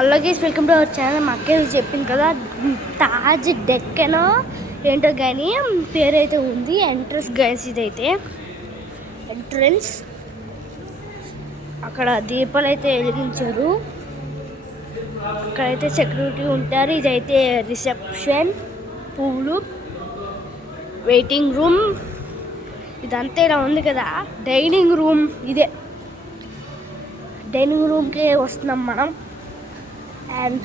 అలాగే welcome to our channel. మా అక్క చెప్పింది కదా తాజ్ డెక్కనో ఏంటో కానీ పేరైతే ఉంది. ఎంట్రన్స్ గైస్, ఇదైతే ఎంట్రన్స్. అక్కడ దీపాలు అయితే వెలిగించారు. అక్కడైతే సెక్యూరిటీ ఉంటారు. ఇదైతే రిసెప్షన్, పువ్వులు, వెయిటింగ్ రూమ్, ఇదంతా ఇలా ఉంది కదా. డైనింగ్ రూమ్, ఇదే డైనింగ్ రూమ్కే వస్తున్నాం మనం. And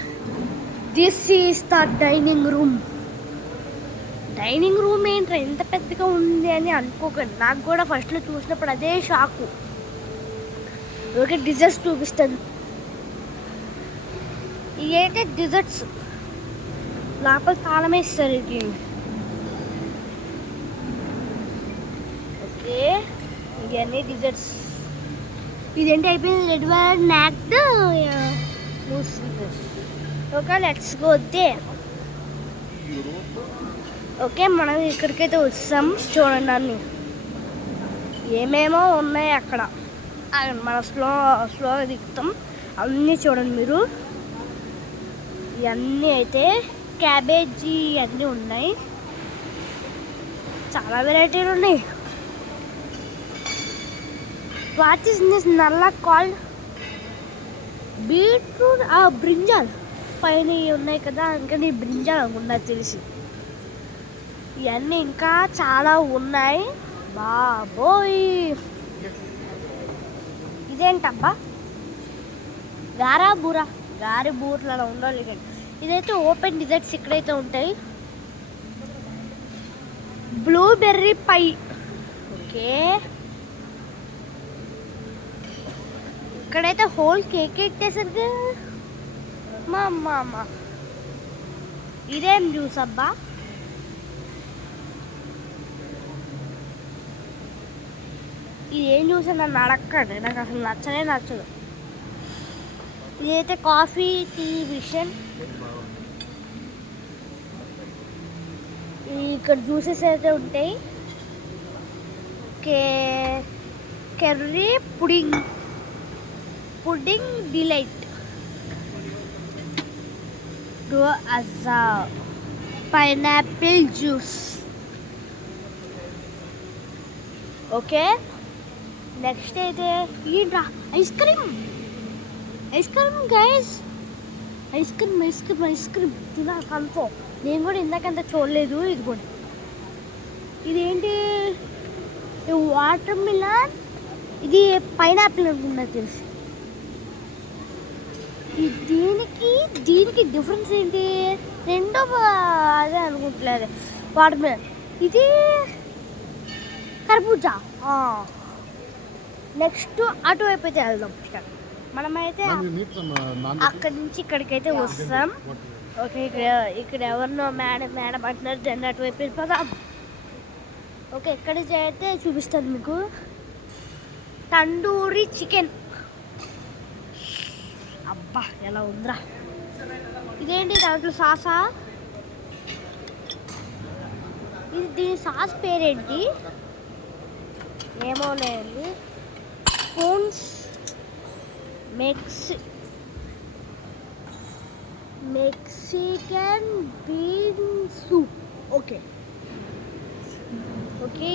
this is the dining room. Dining room ఏంట్రా ఎంత పెద్దగా ఉంది అని అనుకోకండి. నాకు కూడా ఫస్ట్లో చూసినప్పుడు అదే షాకు. ఓకే, డిజర్ట్స్ చూపిస్తాను. ఇవైతే డిజర్ట్స్ లోపల తాళమే ఇస్తారు ఇది. ఓకే, ఇవన్నీ డిజర్ట్స్. ఇదేంటి అయిపోయింది. Red wine knocked. Okay, let's go there. Okay, మనం ఇక్కడికైతే వచ్చాం. చూడండి అన్నీ ఏమేమో ఉన్నాయి అక్కడ. మనం స్లోగా దిగుతాం. అన్నీ చూడండి మీరు. ఇవన్నీ అయితే క్యాబేజీ అన్నీ ఉన్నాయి. చాలా వెరైటీలు ఉన్నాయి. వాట్ ఈస్ దిస్ నల్లా కాల్డ్? బీట్రూట్, బ్రింజాల్ పైన ఉన్నాయి కదా, ఇంకా నీ బ్రింజాల్ అనుకున్నా తెలిసి. ఇవన్నీ ఇంకా చాలా ఉన్నాయి. బాబోయ్, ఇదేంటబ్బా? గారి బూరలు అలా ఉండాలి. ఇదైతే ఓపెన్ డిజర్ట్స్ ఇక్కడైతే ఉంటాయి. బ్లూబెర్రీ పై. ఓకే, ఇక్కడైతే హోల్ కేక్ ఎట్టేసరికి మా అమ్మ. ఇదేం జ్యూస్ అబ్బా? ఇదేం జ్యూస్ అని నన్ను అడగండి, నాకు అసలు నచ్చదు. ఇదైతే కాఫీ టీ విషన్. ఇక్కడ జ్యూసెస్ అయితే ఉంటాయి. కెర్రీ pudding delight, pineapple juice. Okay, next అయితే ఏంట్రా? Ice cream guys. Ice cream తినాలి కన్ఫర్మ్. నేను కూడా ఇందాకంత చూడలేదు. ఇది కూడా ఇదేంటి? వాటర్ మిలన్, ఇది పైనాపిల్ అనుకున్నా తెలిసి. దీనికి డిఫరెన్స్ ఏంటి? రెండో అదే అనుకుంటలేదు. వాటర్ మిలన్, ఇది కర్బూజా. నెక్స్ట్ అటువైపు అయితే వెళ్దాం. మనమైతే అక్కడి నుంచి ఇక్కడికైతే వస్తాం. ఓకే, ఇక్కడ ఎవరినో మేడం అంటున్నారు. దాన్ని అటువైపు వెళ్ళిపోదాం. ఓకే, ఎక్కడి నుంచి అయితే చూపిస్తాను మీకు. తండూరి చికెన్. అబ్బా, ఎలా ఉందిరా! ఇదేంటి దాంట్లో సాసా? దీని సాస్ పేరేంటి? ఏమో లేదు. Spoons Mexican bean soup. Okay,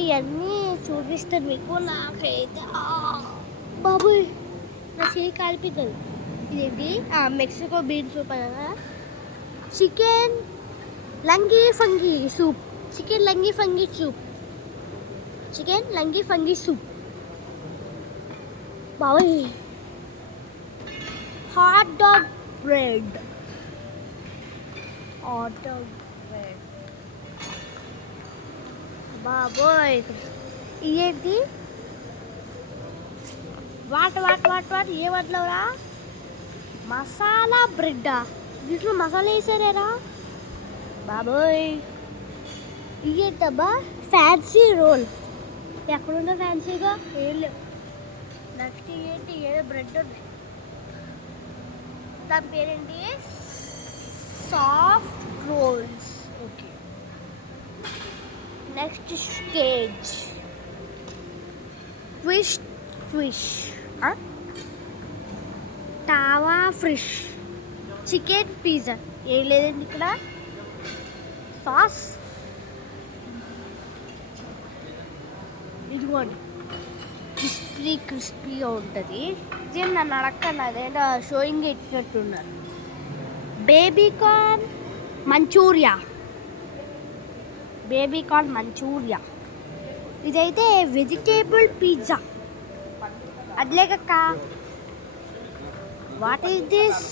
ఇవన్నీ చూపిస్తాను మీకు. నాకైతే బాబోయ్, నా చేయి కాలిపోతుంది. ఇదేంటి? మెక్సికో బీన్ సూప్ అనగా చికెన్ లంగి ఫంగి సూప్. బాబోయ్, హాట్ డాగ్ బ్రెడ్. బాబోయ్, ఇదేంటి? వాట్ ఏ వడ్లవరా? మసాలా బ్రెడ్డా? దీంట్లో మసాలా వేసారేరా బాబోయ్. ఇదేంటబ్బా? Fancy roll. ఎక్కడుందో ఫ్యాన్సీగా? ఏం లేవు. నెక్స్ట్ ఏంటి? ఏదో బ్రెడ్ ఉంది. దాని పేరేంటి? Soft rolls. Okay, next stage ట్విష్ టావా ఫ్రిష్. చికెన్ పిజ్జా ఏం లేదండి ఇక్కడ సాస్ ఇదిగోండి క్రిస్పీగా ఉంటుంది. ఇది నన్ను అడగండి అదేంటో షోయింగ్ ఇచ్చినట్టున్నారు. బేబీకార్న్ మంచూరియా ఇదైతే వెజిటేబుల్ పిజ్జా. అదిలే కక్క. వాట్ ఈస్ దిస్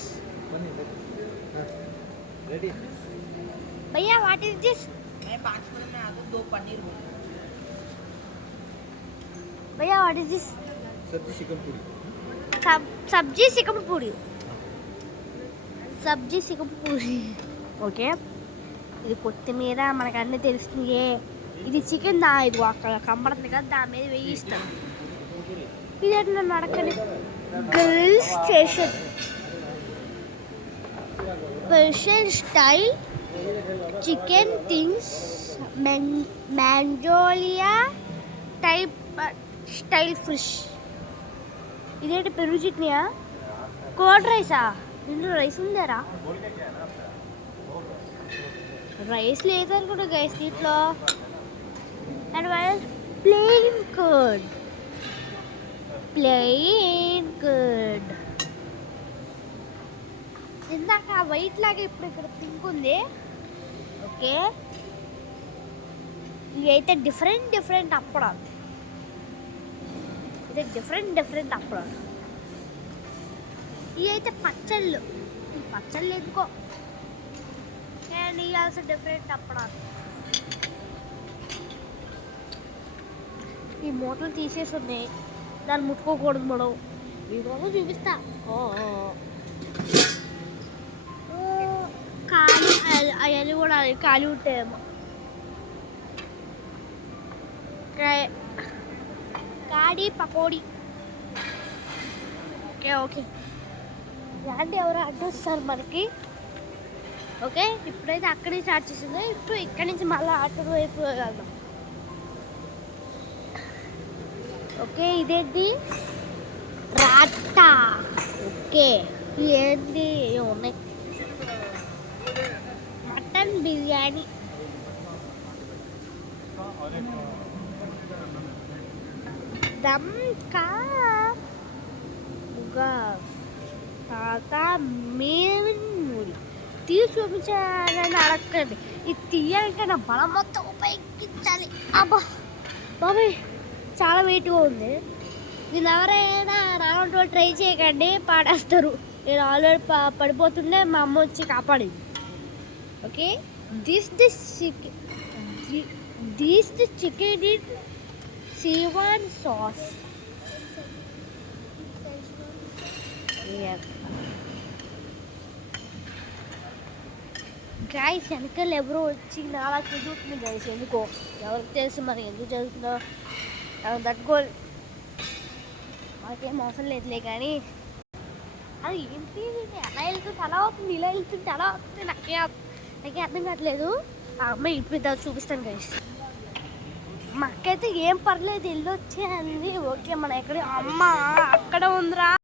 భయ్యా? వాట్ ఈస్ దిస్ भैया व्हाट इज दिस? सब्जी चिकन पूरी ఓకే. ఇది కొత్తిమీర మనకు అన్నీ తెలుస్తుంది. ఇది చికెన్ ఇది అక్కడ కనబడుతుంది కదా, దాని మీద వేయిస్తాను. ఇదేంటి నన్ను అడగండి. Grill station Persian style chicken things మ్యాంజోలియా టైప్ స్టైల్ ఫిష్. ఇదేంటి పెరుగు చట్నీయా? కోల్డ్ రైసా? ఇందులో రైస్ ఉందారా? రైస్ లేదనుకుంటా గైస్ దీంట్లో. And plain curd. ఇందాక వైట్ లాగా ఇప్పుడు ఇక్కడ పింక్ ఉంది. ఓకే, ఇవి అయితే డిఫరెంట్ అప్పడాలు. ఇది డిఫరెంట్ అప్పడాలు. ఇవి అయితే పచ్చళ్ళు ఎందుకో. అండ్ ఇవి ఆల్సో డిఫరెంట్ అప్పడాలు. ఈ మూటలు తీసేసి ఉన్నాయి, దాన్ని ముట్టుకోకూడదు మనం. వీడియోలో చూపిస్తా. ఖాళీ అవన్నీ కూడా ఖాళీ ఉంటాయేమో. కాడి పకోడీ. ఓకే ఇలాంటి ఎవరు అడ్డొస్తారు మనకి. ఓకే, ఇప్పుడైతే అక్కడి స్టార్ట్ చేసింది. ఇప్పుడు ఇక్కడి నుంచి మళ్ళీ అటు వైపు వెళ్దాం. ఓకే, ఇదేంటి? రాటా. ఓకే, ఏంటి ఉన్నాయి? మటన్ బిర్యానీ. దమ్ కా తాత మేమూరి తీసి చూపించాలని అడగండి. ఇది తీయాలంటే నా బలం మొత్తం ఉపయోగించాలి. అబ్బా బాబాయ్, చాలా వెయిట్గా ఉంది. దీన్ని ఎవరైనా రావడం ట్రై చేయకండి, పాడేస్తారు. నేను ఆల్రెడీ పడిపోతుండే, మా అమ్మ వచ్చి కాపాడింది. Okay, this chicken in Schezwan sauce. Guys వెనకాల ఎవరో వచ్చి నాలా చదువుతుంది గైస్. ఎందుకో ఎవరికి తెలుసు మరి ఎందుకు చదువుతుందో. దట్గోల్ మాకేం అవసరం లేదులే. కానీ అది ఏంటి, ఎలా వెళ్తుంటే అలా అవుతుంది, ఇలా వెళ్తుంటే అలా అవుతుంది. నాకే అర్థం కావట్లేదు. ఆ అమ్మాయి ఇటు మీద చూపిస్తాను గైస్. మా అక్క అయితే ఏం పర్లేదు వెళ్ళొచ్చే అంది. ఓకే, మన ఎక్కడ అమ్మ అక్కడ ఉందిరా.